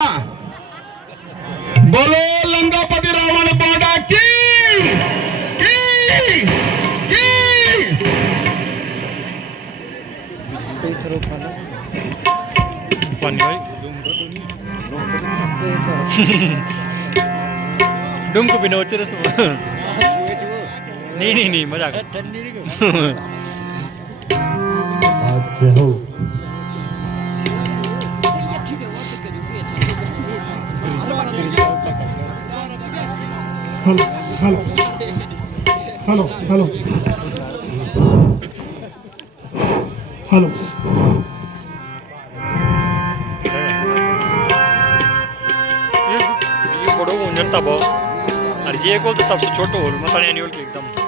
बोलो लंकापति रावण बाड़ा की पानी भाई डूम को बिना वच्चे रसो नहीं मजाक हेलो हेलो हेलो ये बड़ो उन्नत तब और ये गोल तो तब से छोटो हो मतलब एनुअल के एकदम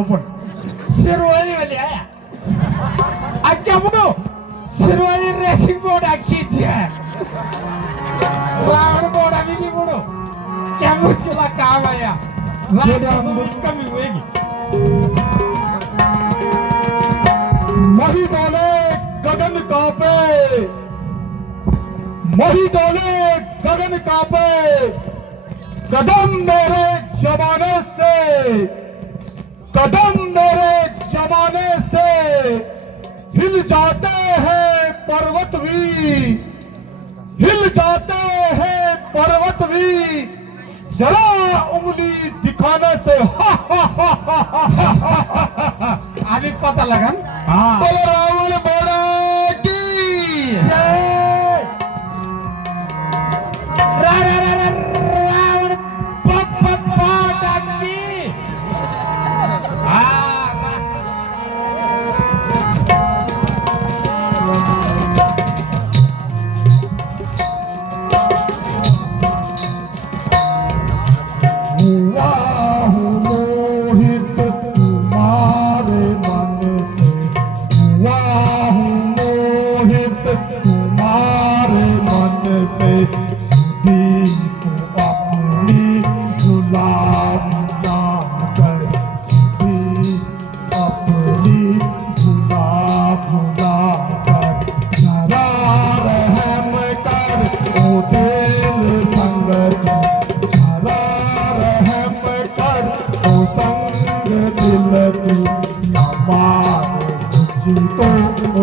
मुझको शिरवाली वाली आया क्या बोलो शिरवाली रेसिंग बोर्ड आखी है रावण बोर्ड अभी नहीं बोलो क्या मुश्किल काम है यार कमी हुएगी मही डोले गगन कांपे मही डोले गगन कांपे कदम मेरे जमाने से कदम मेरे जमाने से हिल जाते हैं पर्वत भी हिल जाते हैं पर्वत भी जरा उंगली दिखाने से अभी पता लगा बोलो रावण बोड़ा की रावण बाड़ा की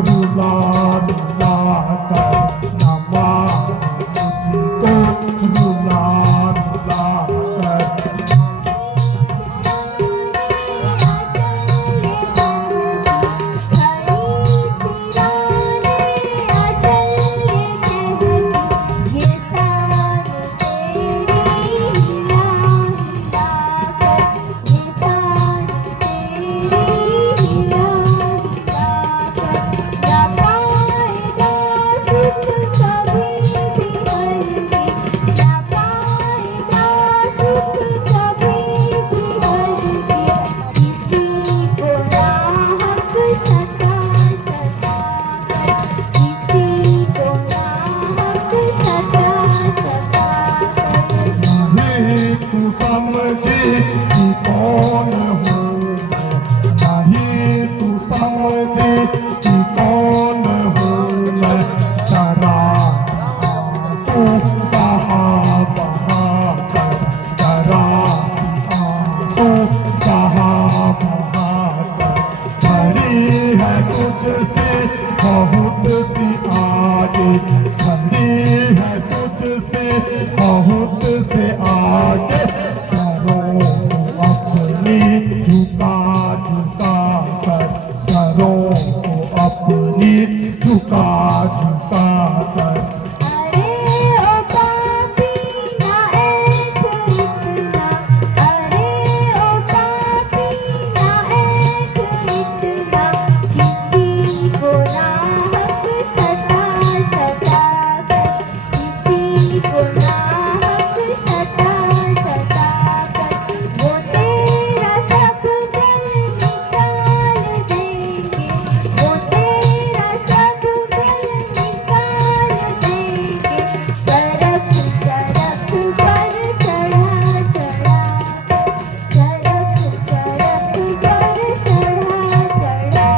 रुला कर नमा मुझको रुला बहुत से आगे सरों को अपनी झुका झुका कर, सरों को अपनी झुका झुका कर। अरे ओ पापी ना ऐठ इतना, अरे ओ पापी ना ऐठ इतना, किसी को ना हक सता सता कर, किसी को ना हक सता सता कर, वो तेरा सब बल निकाल देंगे, वो तेरा सब बल निकाल देंगे, सड़क सड़क पर चढ़ा चढ़ा कर, सड़क सड़क पर चढ़ा चढ़ा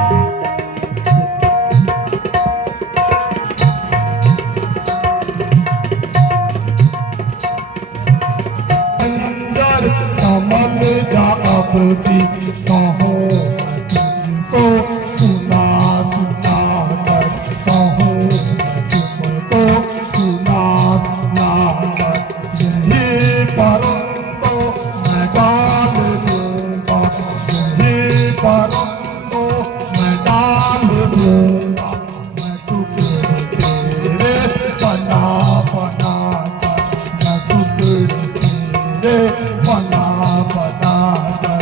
अंदर समझ जा अब भी कहो तुमको सुना सुना कर, कहो तुमको सुना सुना कर। यही परम तो मैं डाल दूंगा, यही परम तो मैं डाल दूंगा, मैं टुकड़े तेरे बना बना कर, मैं टुकड़े तेरे बना बना कर।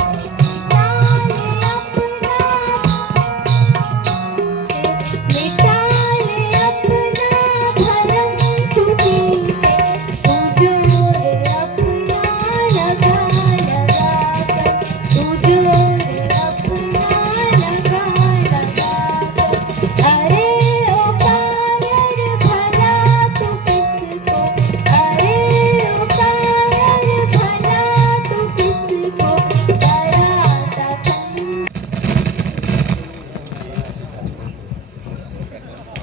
मिटा ले अपना भरम तुझी पे, तू जोर अपना लगा लगा कर, तू जोर अपना लगा लगा कर। अरे ओ कायर भला तू किसको, अरे ओ कायर भला तू किसको डराता तुम।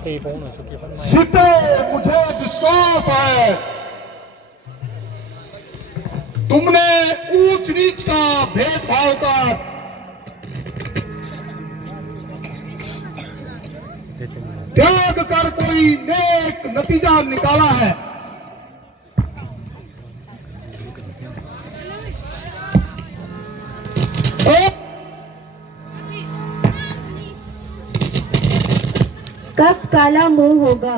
ते फोन हो सके पण नाही. सीते मुझे विश्वास है तुमने ऊंच नीच का भेदभाव कर त्याग कर कोई नेक नतीजा निकाला है। कब काला मुंह होगा,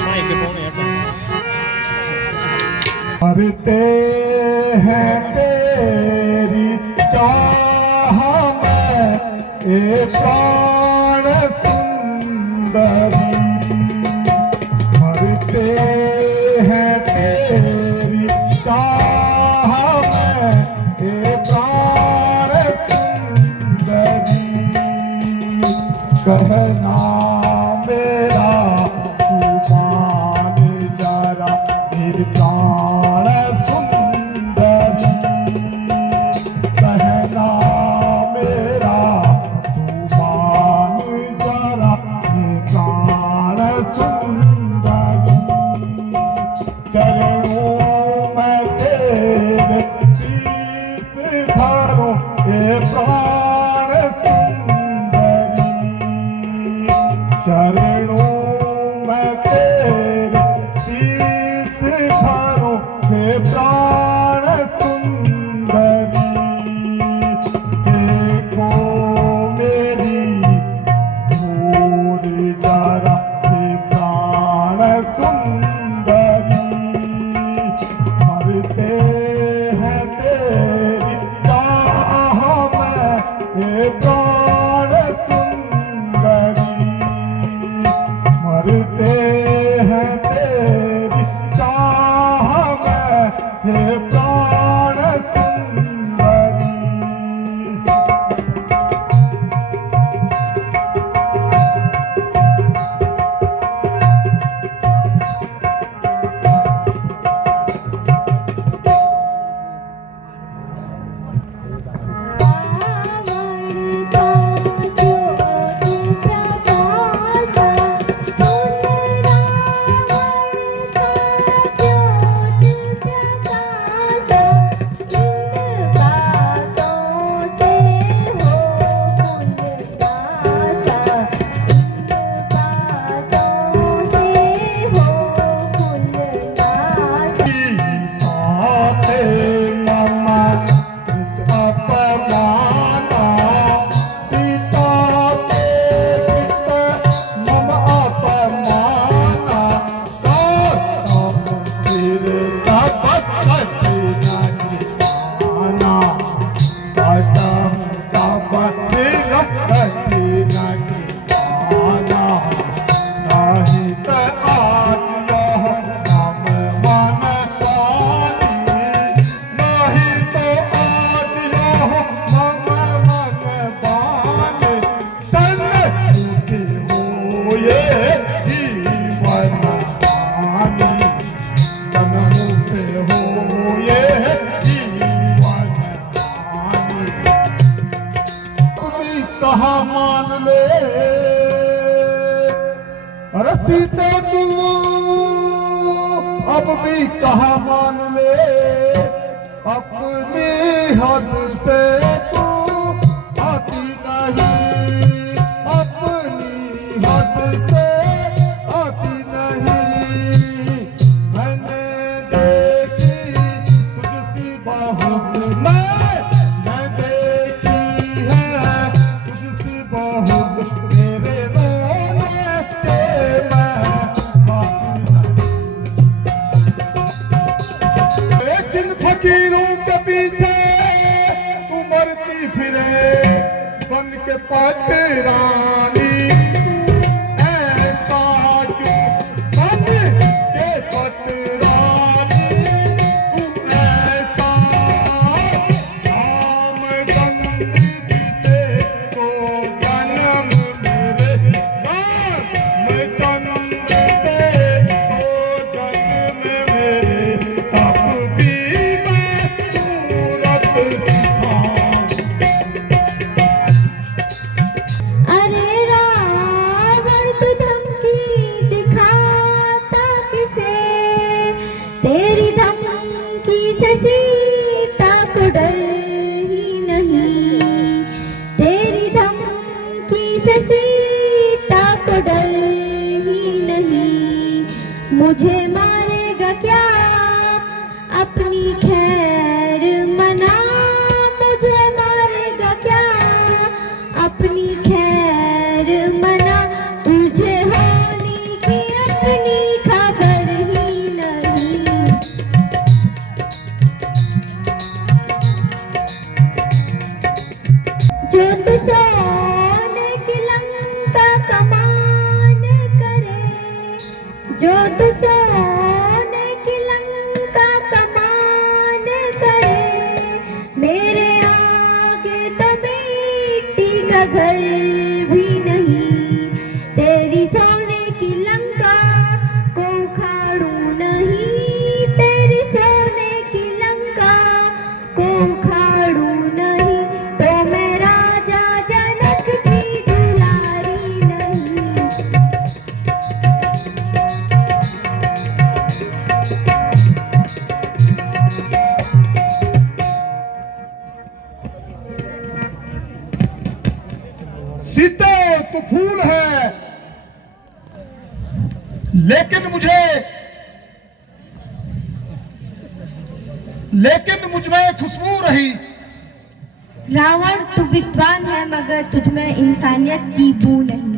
नाही ते फोन आहे मरते हैं तेरी चाह में ए प्राण सुंदरी, मरते हैं तेरी चाह में ए प्राण सुंदरी। कहना मेरा तू मान जरा मेरे प्राण सुंदरी, कहना मेरा तू मान जरा मेरे प्राण सुंदरी। चरणों में तेरे शीश धरूं ये प्राण सुंदरी, चरणों में तेरे शीश धरूं ये प्राण सुंदरी। देखो मेरी भूल जरा ये प्राण सुंदरी, मरते हैं तेरी चाह में ये प्राण सुंदरी, मरते हैं तेरी चाह में ये प्राण सुंदरी। रावण का ज्योति प्रकाश, सुन रावण का ज्योति कहा मान ले रसी तो तू अब भी कहा मान ले अपनी हद से तू आती नहीं अपनी हद से आती नहीं मैंने देखी तुझसी बहुत मैं देखी है तुझसी बहुत मेरे रोने से मैं जिन फकीरों के पीछे तू मरती फिरे बन के पटरानी ऐसा क्यों बन के पटरानी तू ऐसा राम चंद्र जी से तो जन्म मेरे राम चंद्र से तो जन्म मेरे तब भी मैं सूरत अरे रावण तू धमकी दिखाता किसे तेरी धमकी से सीता को डर ही नहीं तेरी धमकी से सीता को डर ही नहीं मुझे मारेगा क्या अपनी खैर मना मुझे मारेगा क्या अपनी खैर मना तुझे होने की अपनी खबर ही नहीं जो तू सोने की लंका कमान करे जो तू सोने की लंका कमान करे मेरे आगे तो बेटी का घर भी नहीं तेरी सोने की लंका को उखाड़ू नहीं तेरी सोने की लंका को उखाड़ू नहीं तो मैं राजा जनक की दुलारी नहीं सीते तो फूल है लेकिन मुझ में खुशबू रही रावण तू विद्वान है मगर तुझ में इंसानियत की बू नहीं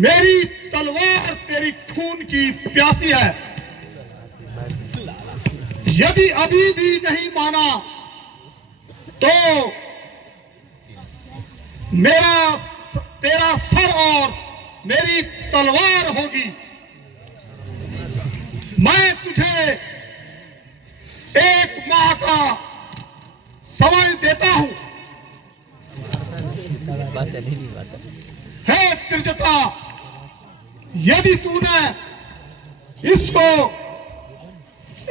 मेरी तलवार तेरी खून की प्यासी है यदि अभी भी नहीं माना तो तेरा सर और मेरी तलवार होगी मैं तुझे 1 माह का समय देता हूं हे त्रिजटा यदि तूने इसको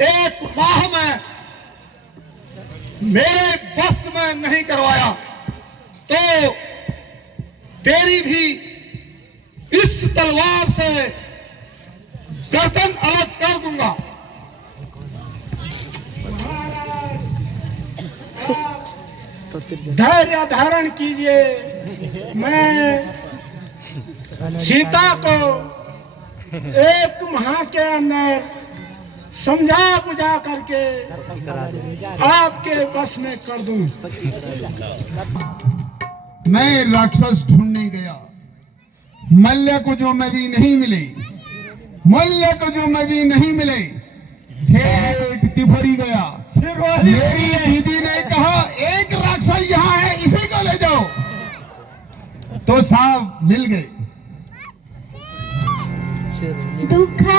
1 माह में मेरे बस में नहीं करवाया तो तेरी भी इस तलवार से गर्दन अलग कर दूंगा धैर्य धारण कीजिए मैं सीता को 1 माह के अंदर समझा बुझा करके आपके बस में कर दूं। मैं राक्षस ढूंढने गया, मल्ल को जो मैं भी नहीं मिले, मल्ल को जो मैं भी नहीं मिले, ठेठ तिफरी गया। मेरी दीदी ने कहा एक राक्षस यहाँ है, इसी को ले जाओ, तो साहब मिल गए। दुखा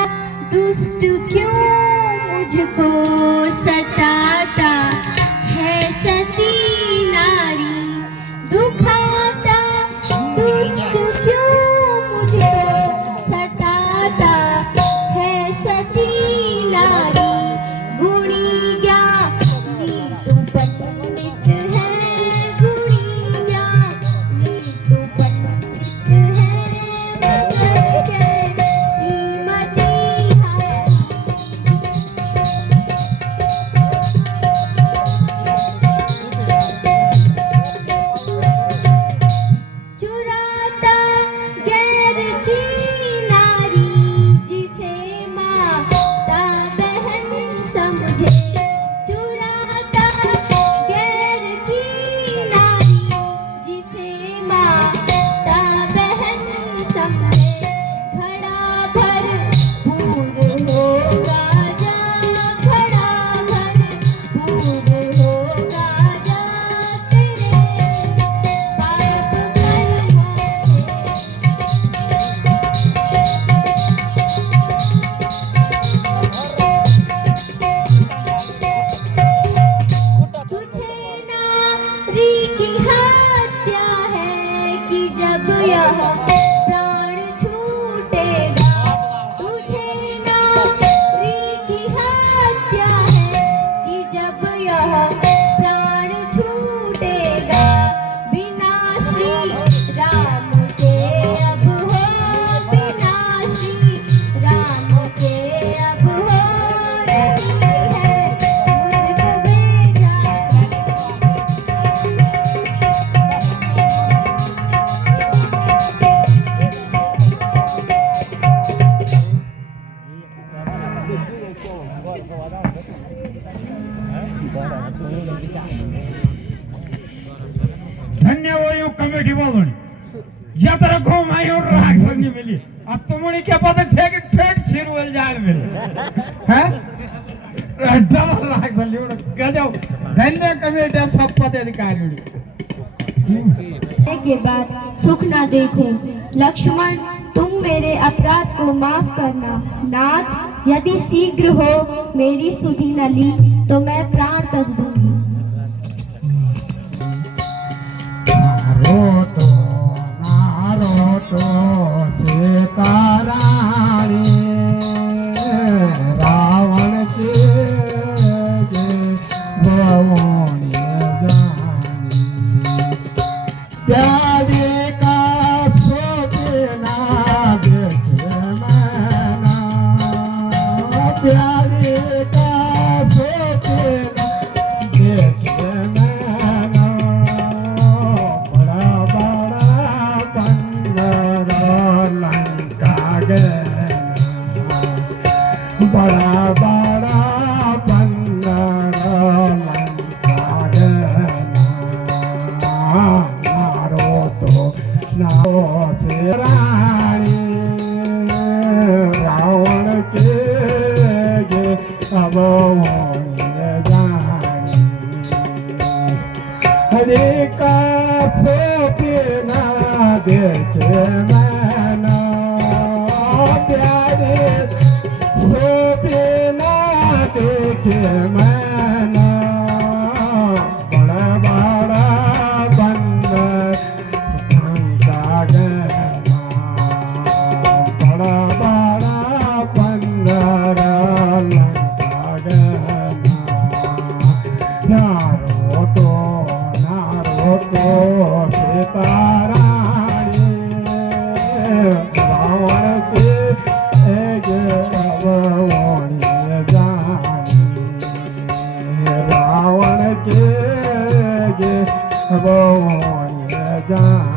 दुष्ट क्यों मुझको सताता है सती नारी, दुखाता दुष्ट क्यों मुझको सताता है सती नारी, गुणी ज्ञानी तू पंडित है, गुणी ज्ञानी तू पंडित है, श्रीमती है। चुराता गैर की नारी, जिसे माता बहन समझे, चुराता गैर की नारी, जिसे माता बहन समझे, घड़ा भर भूर होगा जा, घड़ा भर भूर होगा जा, तेरे पाप कर्मों से। तुझे नारी की हत्या है कि जब यह प्राण छूटेगा, तुझे नारी की हत्या है कि जब यह प्राण छूटेगा, बिना श्री राम के अब हो, बिना श्री राम के अब हो रही है मुझको बेजानी। धन्य हो यूं कमेटी वालों, या तरह घूम आई और राक्षस नहीं मिली, अब तुम्हारी क्या पता है कि ठेठ सिरवल जाल मिले हैं, डबल राक्षस लियो गजब। धन्य कमेटी सब पदाधिकारी के बाद सुख न देखूं, लक्ष्मण तुम मेरे अपराध को माफ करना। नाथ यदि शीघ्र हो मेरी सुधि न ली, तो मैं प्राण तज दूंगी। नारो सीता रानी, रावण के भवनी जानी, प्यारे का सोचे ना देखे मैना, प्यारे का सोचे ना देखे मैना, बड़ा बड़ा बंदर लंका गया, बड़ा बड़ा बंदर लंका गया, मारो तो नारो से रानी, रावण के गे अब होने जानी, हरे का सोपे ना देखे मैना, प्यारे सोपे ना देखे मैना, बड़ा बड़ा बंदर लंका गया, बड़ा बड़ा बंदर लंका गया, नारो तो सीता रानी, रावण के अब होने जानी, रावण के अब होने जानी।